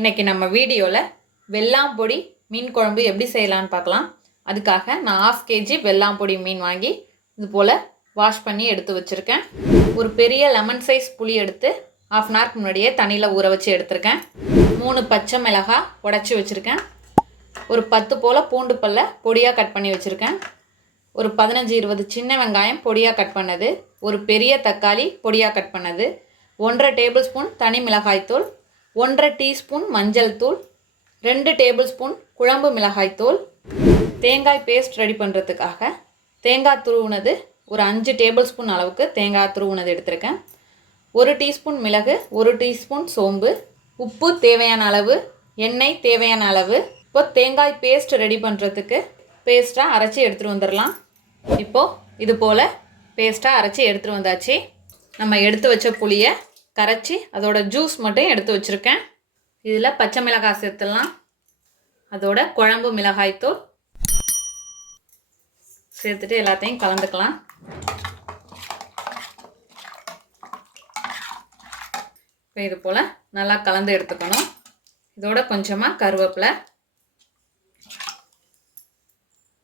இன்றைக்கி நம்ம வீடியோவில் வெள்ளாம்பொடி மீன் குழம்பு எப்படி செய்யலான்னு பார்க்கலாம். அதுக்காக நான் 1/2 kg வெள்ளாம்பொடி மீன் வாங்கி இது போல் வாஷ் பண்ணி எடுத்து வச்சுருக்கேன். ஒரு பெரிய லெமன் சைஸ் புளி எடுத்து 1/2 அன் ஹவருக்கு முன்னாடியே தண்ணியில் ஊற வச்சு எடுத்திருக்கேன். 3 பச்சை மிளகாய் உடச்சி வச்சுருக்கேன். ஒரு 10 போல் பூண்டு பல்லை பொடியாக கட் பண்ணி வச்சுருக்கேன். ஒரு 15-20 சின்ன வெங்காயம் பொடியாக கட் பண்ணது, ஒரு பெரிய தக்காளி பொடியாக கட் பண்ணது, 1/2 டேபிள் ஸ்பூன் தனி மிளகாய்த்தூள், 1/2 டீஸ்பூன் மஞ்சள் தூள், 2 டேபிள் ஸ்பூன் குழம்பு மிளகாய்த்தூள். தேங்காய் பேஸ்ட் ரெடி பண்ணுறதுக்காக தேங்காய் துருவுனது ஒரு 5 டேபிள் ஸ்பூன் அளவுக்கு தேங்காய் துருவுனது எடுத்திருக்கேன். 1 டீஸ்பூன் மிளகு, 1 டீஸ்பூன் சோம்பு, உப்பு தேவையான அளவு, எண்ணெய் தேவையான அளவு. இப்போ தேங்காய் பேஸ்ட் ரெடி பண்ணுறதுக்கு பேஸ்ட்டாக அரைச்சி எடுத்துகிட்டு வந்துடலாம். இப்போது இது போல் பேஸ்ட்டாக அரைச்சி எடுத்துகிட்டு வந்தாச்சு. நம்ம எடுத்து வச்ச புளியை கரைச்சி அதோட ஜூஸ் மட்டும் எடுத்து வச்சுருக்கேன். இதில் பச்சை மிளகாய் சேர்த்துடலாம். அதோட குழம்பு மிளகாய்த்தூள் சேர்த்துட்டு எல்லாத்தையும் கலந்துக்கலாம். இப்போ இது போல் நல்லா கலந்து எடுத்துக்கணும். இதோட கொஞ்சமாக கருவேப்பிலை.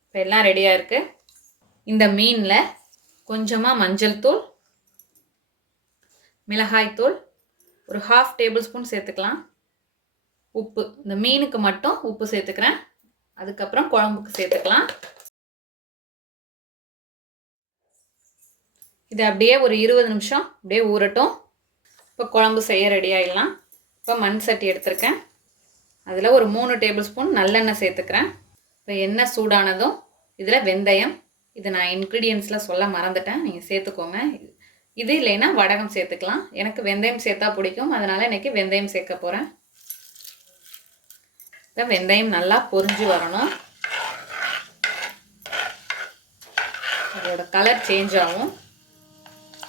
இப்போ எல்லாம் ரெடியாக இருக்குது. இந்த மீனில் கொஞ்சமாக மஞ்சள் தூள், மிளகாய்த்தூள் ஒரு 1/2 டேபிள் ஸ்பூன் சேர்த்துக்கலாம். உப்பு, இந்த மீனுக்கு மட்டும் உப்பு சேர்த்துக்கிறேன். அதுக்கப்புறம் குழம்புக்கு சேர்த்துக்கலாம். இது அப்படியே ஒரு 20 நிமிஷம் அப்படியே ஊறட்டும். இப்போ குழம்பு செய்ய ரெடி ஆகிடலாம். இப்போ மண் சட்டி எடுத்திருக்கேன். அதில் ஒரு 3 டேபிள் ஸ்பூன் நல்லெண்ணெய் சேர்த்துக்கிறேன். இப்போ எண்ணெய் சூடானதும் இதில் வெந்தயம், இது நான் இன்க்ரீடியன்ஸில் சொல்ல மறந்துட்டேன், நீங்கள் சேர்த்துக்கோங்க. இது இல்லைன்னா வடகம் சேர்த்துக்கலாம். எனக்கு வெந்தயம் சேர்த்தா பிடிக்கும், அதனால் இன்றைக்கி வெந்தயம் சேர்க்க போகிறேன். இப்போ வெந்தயம் நல்லா பொரிஞ்சு வரணும். அதோட கலர் சேஞ்ச் ஆகும்.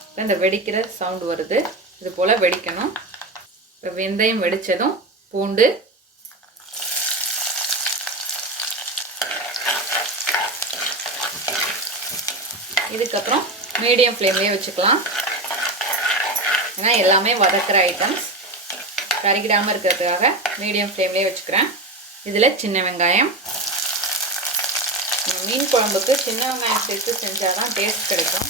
இப்போ இந்த வெடிக்கிற சவுண்டு வருது, இது போல் வெடிக்கணும். இப்போ வெந்தயம் வெடித்ததும் பூண்டு, இதுக்கப்புறம் மீடியம் ஃப்ளேம்லேயே வச்சுக்கலாம். ஏன்னா எல்லாமே வதக்கிற ஐட்டம்ஸ், கறிக்கிடாமல் இருக்கிறதுக்காக மீடியம் ஃப்ளேம்லேயே வச்சுக்கிறேன். இதில் சின்ன வெங்காயம், மீன் குழம்புக்கு சின்ன வெங்காயம் சேர்த்து செஞ்சால் தான் டேஸ்ட் கிடைக்கும்.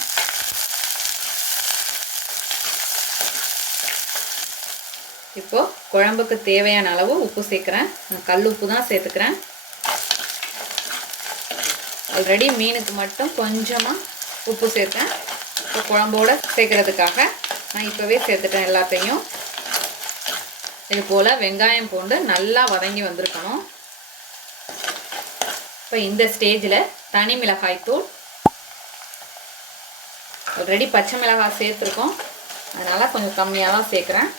இப்போது குழம்புக்கு தேவையான அளவு உப்பு சேர்க்குறேன். நான் கல் உப்பு தான் சேர்த்துக்கிறேன். ஆல்ரெடி மீனுக்கு மட்டும் கொஞ்சமாக உப்பு சேர்த்தேன். இப்போ குழம்போடு சேர்க்குறதுக்காக நான் இப்போவே சேர்த்துட்டேன் எல்லாத்தையும். இது போல் வெங்காயம் பூண்டு நல்லா வதங்கி வந்திருக்கணும். இப்போ இந்த ஸ்டேஜில் தனி மிளகாய்த்தூள், ஆல்ரெடி பச்சை மிளகாய் சேர்த்துருக்கோம், அதனால் கொஞ்சம் கம்மியாக தான் சேர்க்குறேன்.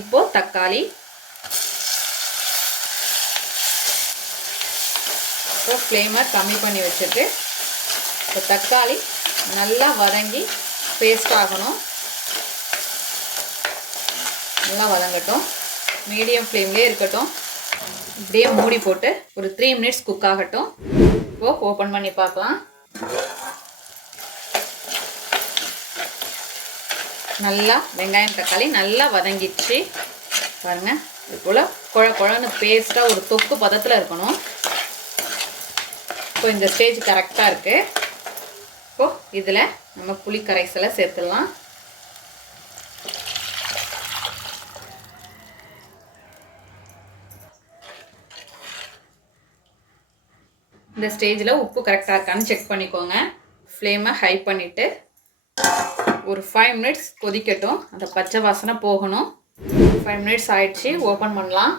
இப்போது தக்காளி, இப்போ ஃப்ளேமை கம்மி பண்ணி வச்சுட்டு இப்போ தக்காளி நல்லா வதங்கி பேஸ்ட் ஆகணும். நல்லா வதங்கட்டும், மீடியம் ஃப்ளேம்லேயே இருக்கட்டும். இப்படியே மூடி போட்டு ஒரு 3 மினிட்ஸ் குக் ஆகட்டும். இப்போது ஓப்பன் பண்ணி பார்க்கலாம். நல்லா வெங்காயம் தக்காளி நல்லா வதங்கிடுச்சு பாருங்கள். இது போல் குழன்னு பேஸ்ட்டாக ஒரு தொக்கு பதத்தில் இருக்கணும். இப்போ இந்த ஸ்டேஜ் கரெக்டாக இருக்குது. இப்போது இதில் நம்ம புளி கரைசலை சேர்த்துடலாம். இந்த ஸ்டேஜில் உப்பு கரெக்டாக இருக்கான்னு செக் பண்ணிக்கோங்க. ஃப்ளேமை ஹை பண்ணிவிட்டு ஒரு 5 மினிட்ஸ் கொதிக்கட்டும், அந்த பச்சை வாசனை போகணும். 5 மினிட்ஸ் ஆயிடுச்சு, ஓப்பன் பண்ணலாம்.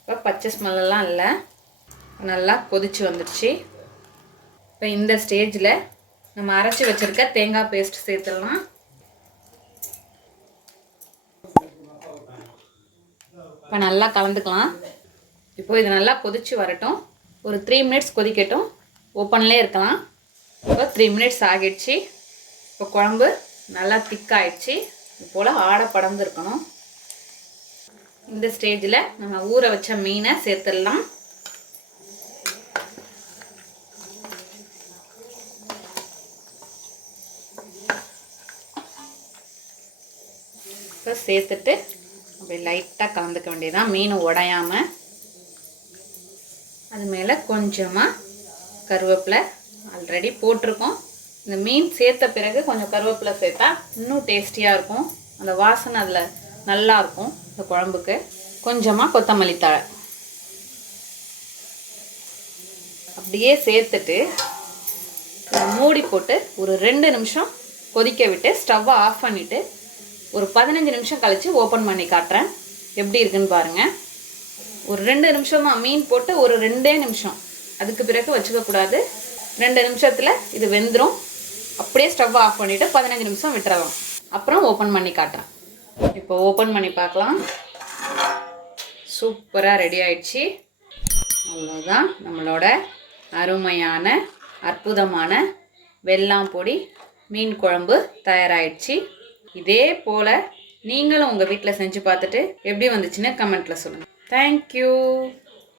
இப்போ பச்சை ஸ்மெல்லாம் இல்லை, நல்லா கொதிச்சு வந்துடுச்சு. இப்போ இந்த ஸ்டேஜில் நம்ம அரைச்சி வச்சுருக்க தேங்காய் பேஸ்ட் சேர்த்துடலாம். இப்போ நல்லா கலந்துக்கலாம். இப்போ இது நல்லா கொதிச்சு வரட்டும், ஒரு 3 மினிட்ஸ் கொதிக்கட்டும், ஓப்பன்லேயே இருக்கலாம். இப்போ 3 மினிட்ஸ் ஆகிடுச்சு. இப்போ குழம்பு நல்லா திக்காயிடுச்சு, இது போல் ஆடை படர்ந்து இருக்கணும். இந்த ஸ்டேஜில் நம்ம ஊற வச்ச மீனை சேர்த்துடலாம். இப்போ சேர்த்துட்டு அப்படி லைட்டாக கலந்துக்க வேண்டியதான், மீன் உடையாமல். அது மேலே கொஞ்சமாக கருவேப்பிலை ஆல்ரெடி போட்டிருக்கோம். இந்த மீன் சேர்த்த பிறகு கொஞ்சம் கருவேப்பிலை சேர்த்தா இன்னும் டேஸ்டியாக இருக்கும், அந்த வாசனை அதில் நல்லாயிருக்கும் இந்த குழம்புக்கு. கொஞ்சமாக கொத்தமல்லி தழை அப்படியே சேர்த்துட்டு மூடி போட்டு ஒரு 2 நிமிஷம் கொதிக்க விட்டு ஸ்டவ்வை ஆஃப் பண்ணிவிட்டு ஒரு 15 நிமிஷம் கழித்து ஓப்பன் பண்ணி காட்டுறேன் எப்படி இருக்குன்னு பாருங்கள். ஒரு 2 நிமிஷம் தான், மீன் போட்டு ஒரு 2 நிமிஷம், அதுக்கு பிறகு வச்சுக்கக்கூடாது. 2 நிமிஷத்தில் இது வெந்துடும். அப்படியே ஸ்டவ் ஆஃப் பண்ணிவிட்டு 15 நிமிஷம் விட்டுறலாம். அப்புறம் ஓப்பன் பண்ணி காட்டுறேன். இப்போ ஓப்பன் பண்ணி பார்க்கலாம். சூப்பராக ரெடி ஆயிடுச்சு. அவ்வளோதான், நம்மளோட அருமையான அற்புதமான வெள்ளாம்பொடி மீன் குழம்பு தயாராகிடுச்சு. இதே போல் நீங்களும் உங்கள் வீட்டில் செஞ்சு பார்த்துட்டு எப்படி வந்துச்சுன்னு கமெண்ட்டில் சொல்லுங்கள். தேங்க்யூ.